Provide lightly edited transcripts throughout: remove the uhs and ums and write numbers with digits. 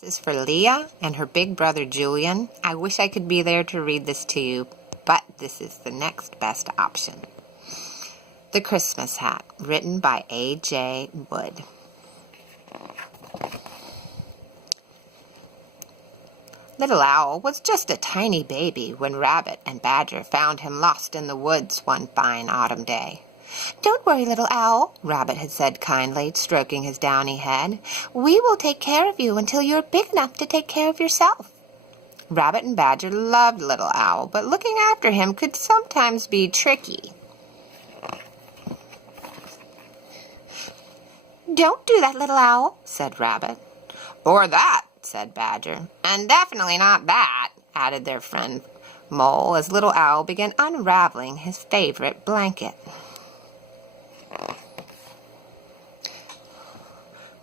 This is for Leah and her big brother Julian. I wish I could be there to read this to you, but this is the next best option. The Christmas Hat, written by A.J. Wood. Little Owl was just a tiny baby when Rabbit and Badger found him lost in the woods one fine autumn day. "Don't worry, Little Owl," Rabbit had said kindly, stroking his downy head. "We will take care of you until you're big enough to take care of yourself." Rabbit and Badger loved Little Owl, but looking after him could sometimes be tricky. "Don't do that, Little Owl," said Rabbit. "Or that," said Badger. "And definitely not that," added their friend Mole as Little Owl began unraveling his favorite blanket.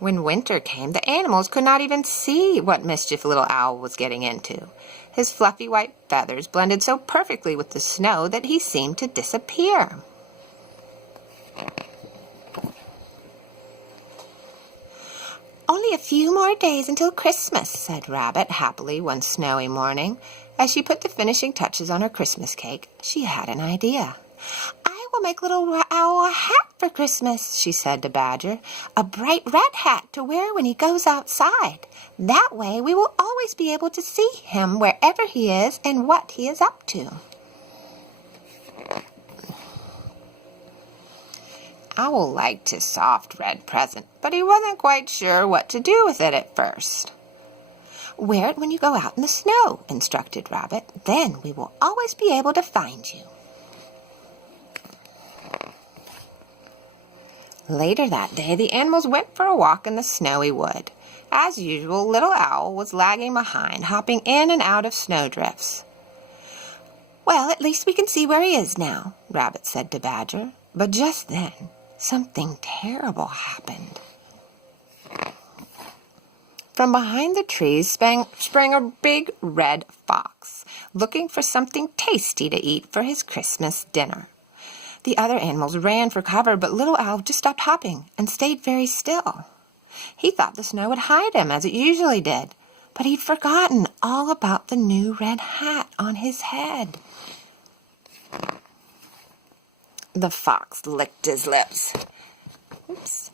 When winter came, the animals could not even see what mischief Little Owl was getting into. His fluffy white feathers blended so perfectly with the snow that he seemed to disappear. "Only a few more days until Christmas," said Rabbit happily one snowy morning. As she put the finishing touches on her Christmas cake, she had an idea. "I will make Little Owl a hat for Christmas," she said to Badger. "A bright red hat to wear when he goes outside. That way we will always be able to see him wherever he is and what he is up to." Owl liked his soft red present, but he wasn't quite sure what to do with it at first. "Wear it when you go out in the snow," instructed Rabbit. "Then we will always be able to find you." Later that day, the animals went for a walk in the snowy wood. As usual, Little Owl was lagging behind, hopping in and out of snowdrifts. "Well, at least we can see where he is now," Rabbit said to Badger. But just then, something terrible happened. From behind the trees sprang a big red fox, looking for something tasty to eat for his Christmas dinner. The other animals ran for cover, but Little Owl just stopped hopping and stayed very still. He thought the snow would hide him, as it usually did, but he'd forgotten all about the new red hat on his head. The fox licked his lips. "Oops.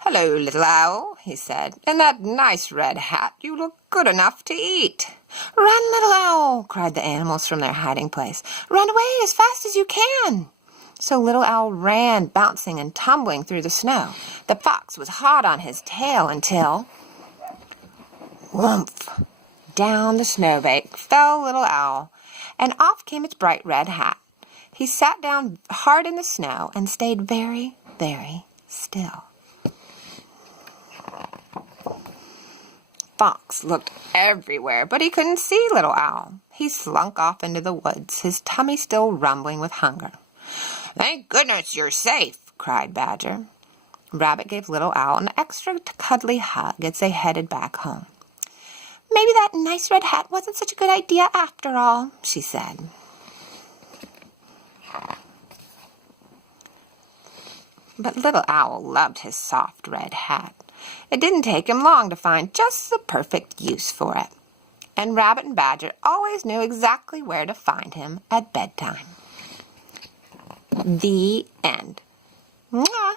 Hello, Little Owl," he said. "In that nice red hat you look good enough to eat." "Run, Little Owl!" cried the animals from their hiding place. "Run away as fast as you can!" So Little Owl ran, bouncing and tumbling through the snow. The fox was hot on his tail until... whoomph! Down the snowbank fell Little Owl, and off came its bright red hat. He sat down hard in the snow and stayed very, very still. Fox looked everywhere, but he couldn't see Little Owl. He slunk off into the woods, his tummy still rumbling with hunger. "Thank goodness you're safe," cried Badger. Rabbit gave Little Owl an extra cuddly hug as they headed back home. "Maybe that nice red hat wasn't such a good idea after all," she said. But Little Owl loved his soft red hat. It didn't take him long to find just the perfect use for it. And Rabbit and Badger always knew exactly where to find him at bedtime. The end. Mwah!